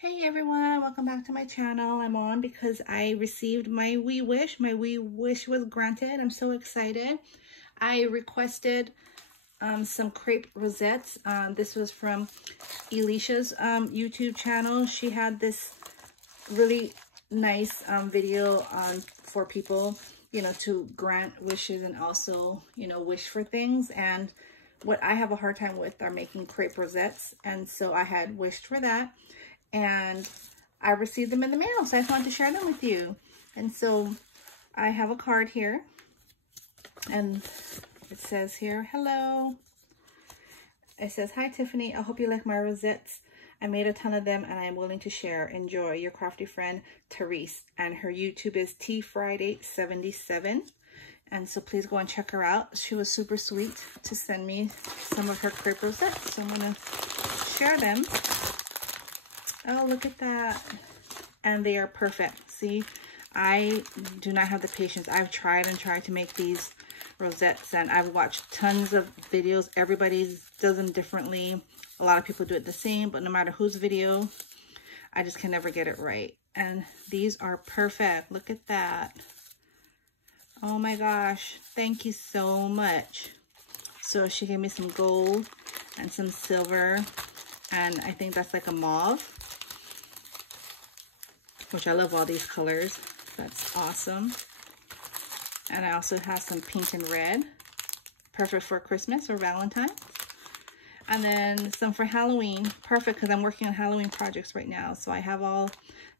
Hey everyone, welcome back to my channel. I'm on because I received my wee wish. My wee wish was granted. I'm so excited. I requested some crepe rosettes. This was from Alicia's YouTube channel. She had this really nice video for people, to grant wishes and also, wish for things. And what I have a hard time with are making crepe rosettes. And so I had wished for that. And I received them in the mail, so I just wanted to share them with you. And so I have a card here, and it says here, hello. It says, hi Tiffany, I hope you like my rosettes. I made a ton of them and I am willing to share. Enjoy, your crafty friend Therese, and her YouTube is TFriday77. And so please go and check her out. She was super sweet to send me some of her crepe rosettes, so I'm gonna share them. Oh, look at that. And they are perfect. See, I do not have the patience. I've tried and tried to make these rosettes, and I've watched tons of videos. Everybody does them differently. A lot of people do it the same, but no matter whose video, I just can never get it right. And these are perfect. Look at that. Oh my gosh. Thank you so much. So she gave me some gold and some silver, and I think that's like a mauve, which I love all these colors. That's awesome. And I also have some pink and red, perfect for Christmas or Valentine's. And then some for Halloween, perfect because I'm working on Halloween projects right now. So I have all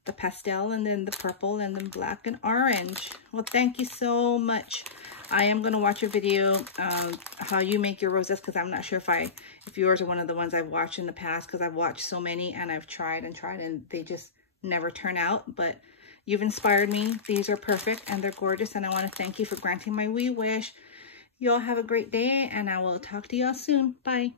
the pastel and then the purple and then black and orange. Well, thank you so much. I am going to watch your video how you make your rosettes, because I'm not sure if yours are one of the ones I've watched in the past, because I've watched so many and I've tried and they just never turn out. But you've inspired me. These are perfect and they're gorgeous, and I want to thank you for granting my wee wish. You all have a great day, and I will talk to y'all soon. Bye.